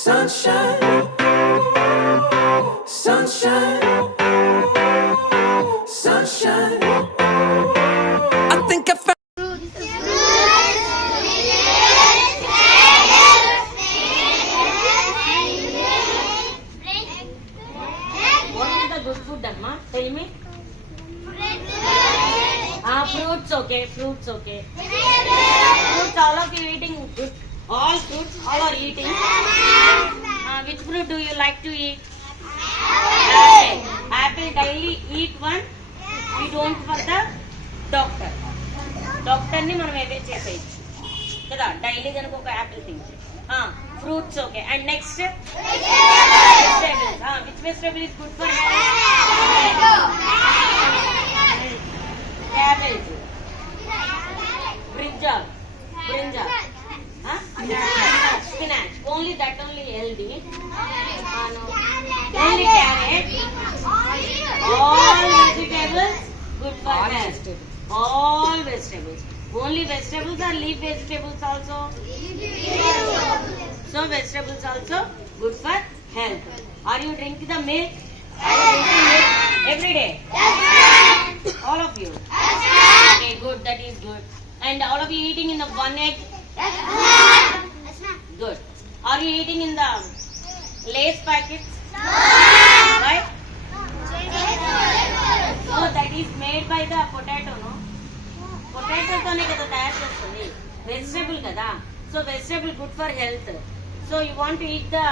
Sunshine, sunshine, sunshine. I think I found. What is the good food, Dhamma? Tell me. Fruits okay, fruits okay. Fruits, all of you eating good. All fruits, all are eating. Which fruit do you like to eat? Apple. Apple daily eat one. We don't for the doctor. Doctor ni మనం ఏవే చేసేయచ్చు కదా daily కనుక ఒక Apple తింటే fruits okay and next vegetables which vegetable is good for cabbage, brinjal, spinach. Only that only healthy. No. Only carrot. All vegetables good for health. All vegetables. Only vegetables or leaf vegetables also. So vegetables also good for health. Are you drinking the milk? Are you drinking milk every day? All of you? Okay, good, that is good. And all of you eating in the one egg? Good. Are you eating in the Lay's packets? Right? Oh, that is made by the potato, no? Potato tone kada tayar chestundi. Vegetable kada. So vegetable good for health. So you want to eat the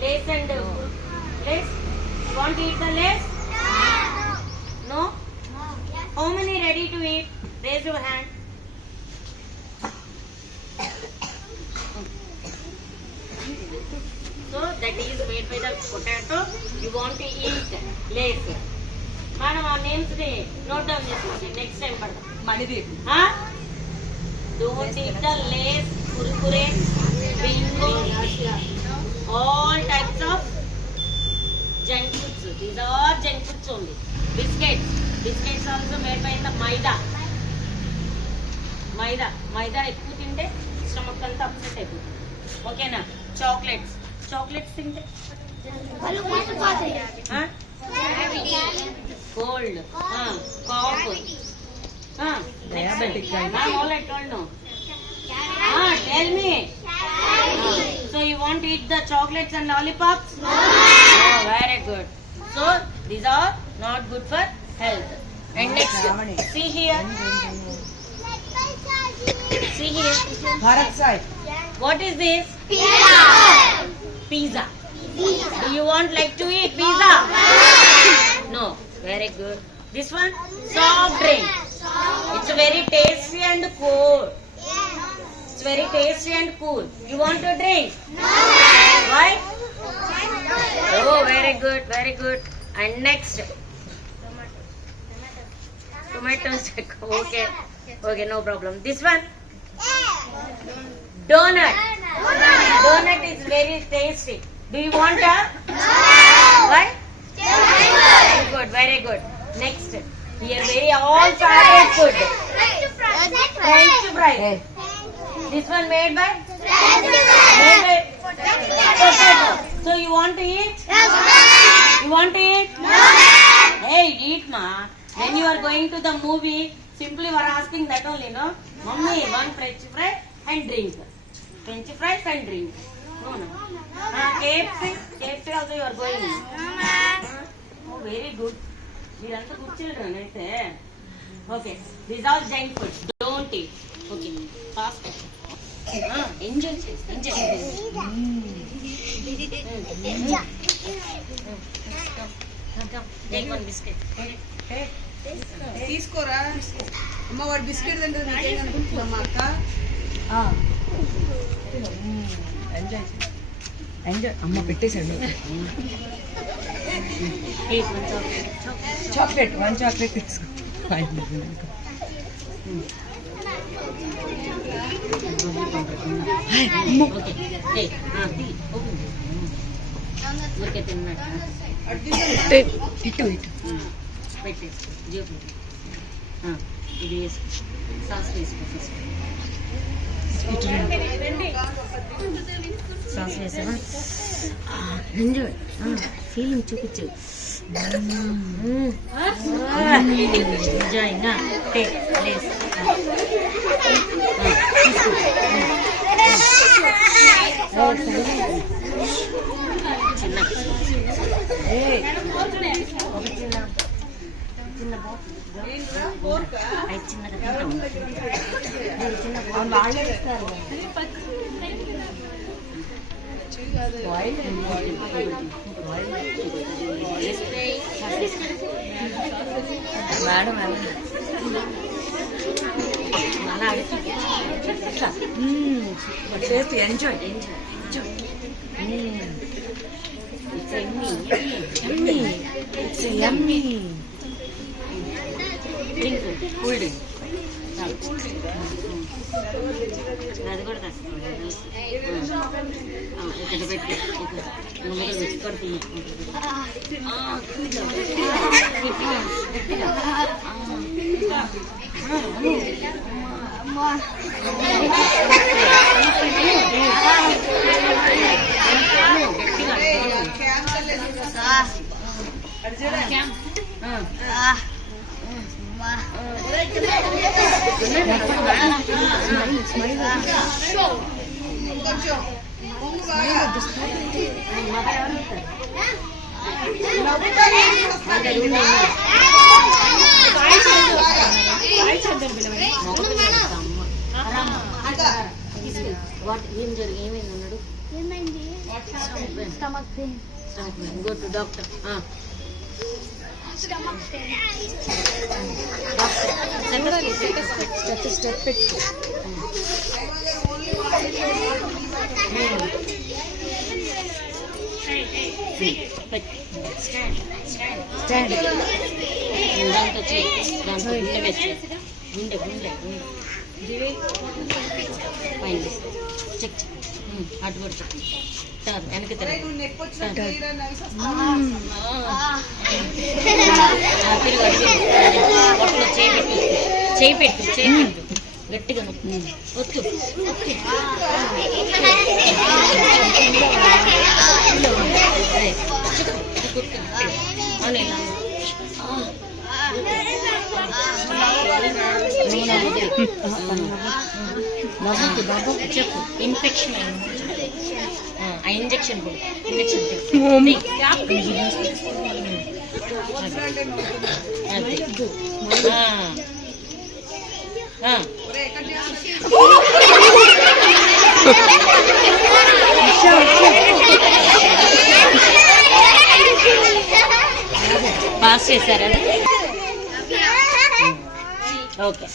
Lay's and Lay's? You want to eat the Lay's? No? How many ready to eat? Raise your hand. So that is made by the potato. You want to eat Lay's. Madam, our names note down this next time. Manideep. Huh? Don't eat the Lay's, Kurkure, Bingo, all types of junk foods. These are junk foods only. Biscuits. Biscuits also made by the maida. Maida ఎక్కువ తింటే stomach అంతా upset అయిపోతుంది ఓకేనా chocolates తింటే cold cough Diabetic. all I told no tell me so you want to eat the chocolates and lollipops? Oh, very good. So these are not good for health. And next, see here. Bharat side. What is this? Pizza. Do you want like to eat pizza? No. Very good. This one? Soft drink. It's very tasty and cool. It's very tasty and cool. You want to drink? Why? Oh, very good, very good. And next. Tomatoes. Okay, no problem. This one? Donut. Donut is very tasty. Do you want a? Why? Very good. Next. Here very all favorite food. French fries. This one made by? Potato. So you want to eat? You want to eat? Hey, eat ma. When you are going to the movie, simply you are asking that only, no? Mummy, one French fry and drink. French fries and drink. No. KFC also you are going. Oh, very good. We are good children, right? Okay, these are junk food. Don't eat. Okay, fast. Enjoy. Come. Take one biscuit. తీసుకోరా అమ్మ వాడు biscuit తింటే నిజంగా అనుకుంటున్నామా అక్క enjoy అమ్మ పెట్టేసాడు chocolate one chocolate తీసుకో ఇటు పెట్టేసుకో జేబు ఇది వేసుకో సాస్ వేసుకో ఫస్ట్ సాస్ వేసావా ఎంజాయ్ ఫీలింగ్ చూపించు ఎంజాయ్ టేక్ ప్లేస్ చిన్న madam taste enjoy enjoy enjoy it's yummy yummy it's yummy drink cool drink అది కూడా తెస్తాను ఇక్కడ పెట్టి ఇక్కడ ఏమైంది అన్నాడు stomach pain go to doctor step పెట్టుకో స్టాండ్ దాంతో దాంట్లో గుండె పెట్టి గుండె గుండె పైన చెక్ అటు కూడా చెక్ వెనక్కి తిరుగు చేయి పెట్టు గట్టిగా ఒత్తు చెప్పు ఇన్ఫెక్షన్ అయింది ఆ ఇంజెక్షన్ కూడా ఇంజెక్షన్ పాస్ చేశారా okay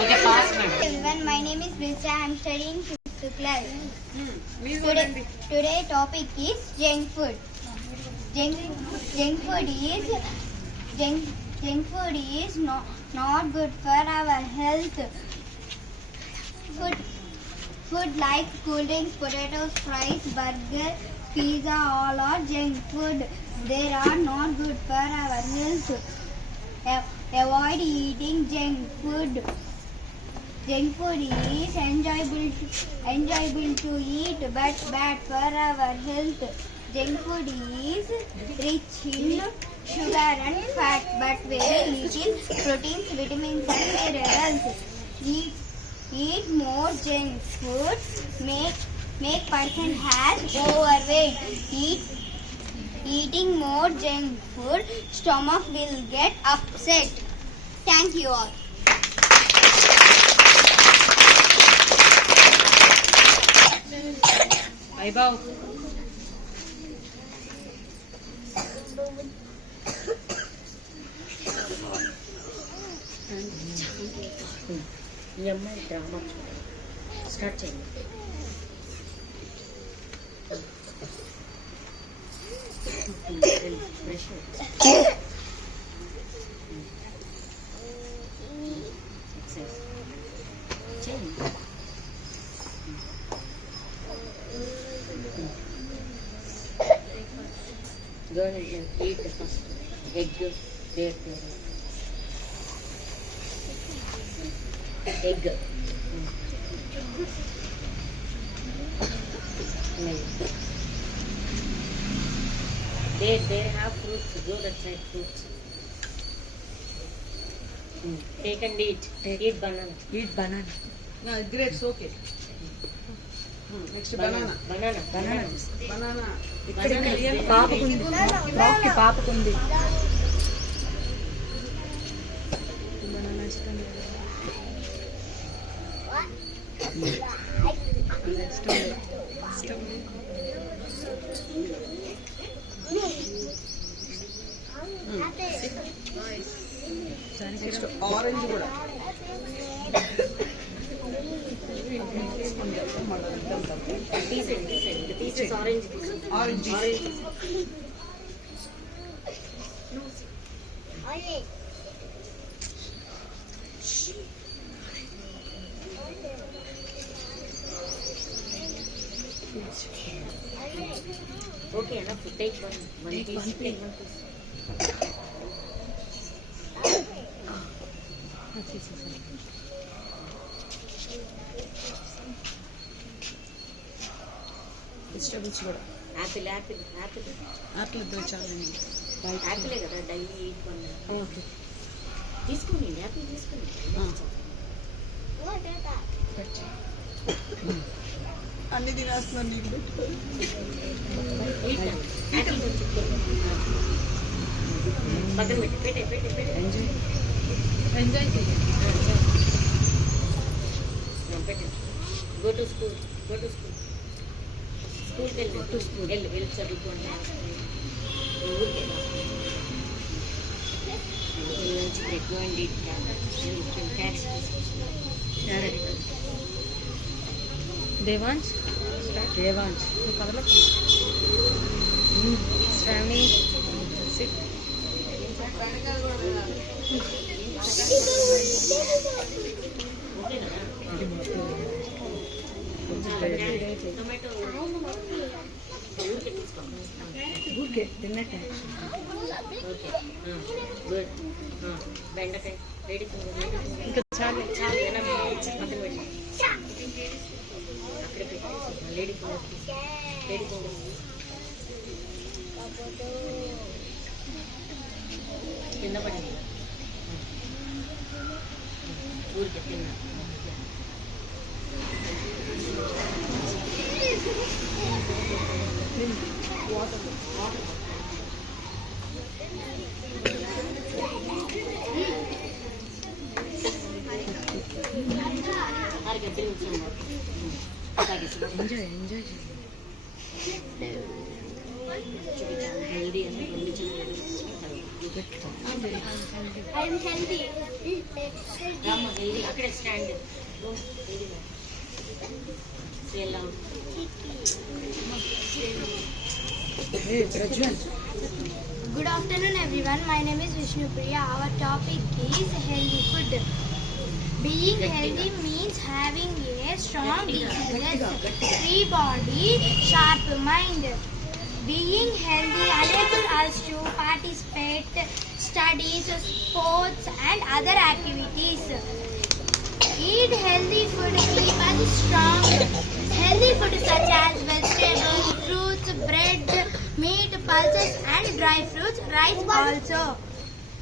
okay pass everyone, my name is Vilsa. I am studying 5th class. Today topic is junk food. Junk food is not good for our health. Food like cool drinks, potatoes, fries, burger, pizza, all are junk food. They are not good for our health. Avoid eating junk food. Junk food is enjoyable to eat but bad for our health. Junk food is rich in sugar and fat but very little proteins, vitamins and minerals. Eat more junk food make person has overweight. Eating more junk food, stomach will get upset. Thank you all. Bye bye. ఈ అమ్మాయి drama start చేయండి Go and eat the first egg, date. Egg. They have fruits. Go that side, fruits. Take and eat. Eat banana. Eat banana. Grapes, okay. Next banana. Banana. Banana. Banana. Banana. పాపకుంది ఫ్రాక్కి పాపకుంది banana ఇష్టం లేదు ఇష్టం లేదు Next orange కూడా. This is orange. Orange. Okay, enough. Take one piece. Take one piece. Vegetables కూడా. Apple. Apple ఇద్దరు చాలండి. Apple కదా డైలీ eat one. ఓకే. తీసుకోండి యాపిల్ తీసుకోండి. అన్ని తినేస్తున్నాను నీకు పెట్టుకొని. యాపిల్ కొంచెం పక్కన పెట్టే ఎంజాయ్ చేయండి. పెట్టే గో టు స్కూల్ స్కూల్కి వెళ్ళి చదువుకోండి ఊరికే నుంచి ఎక్కువ అండి ట్యాక్స్ దేవాంశ్ దేవాంశ్ నువ్వు కదలకు శ్రావణి సిట్ టొమాటో ఊరికే తీసుకోండి ఊరికే తిన్నట్టే ఓకే గుడ్ బెండకాయ లేడీ ఇంకా చాలు పక్కన పెట్టి అక్కడ పెట్టి లేడీ కింద పడింది ఊరికే తిన్నా ఎంజాయ్ ఎంజాయ్ హెల్దీ అని I am healthy. హెల్దీ అక్కడే stand sale out Prajwal Good afternoon everyone. My name is Vishnu Priya. Our topic is healthy food. Being healthy means having a strong diseases, free body, sharp mind. Being healthy enables us to participate studies, sports and other activities. Eat healthy food keep us strong. Healthy food such as vegetables, fruits, bread, meat, pulses and dry fruits, rice also.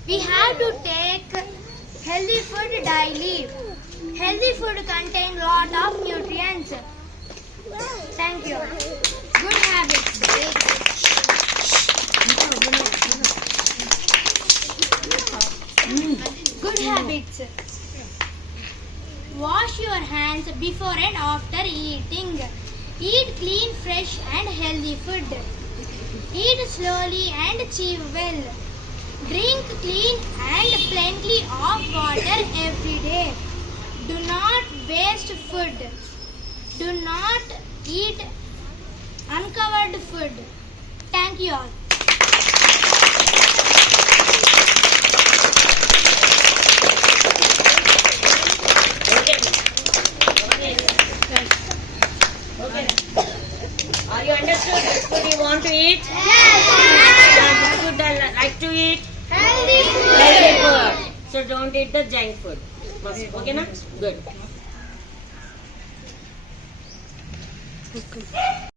We have to take healthy food daily. Healthy food contain lot of nutrients. Thank you. Good habits. Good habits. Wash your hands before and after eating. Eat clean, fresh and healthy food. Eat slowly and chew well. Drink clean and plenty of water every day. Do not waste food. Do not eat uncovered food. Thank you all. Are you understood which food you want to eat? Yes. Which food I like to eat? Healthy Healthy food. So don't eat the junk food. Okay, na? Good.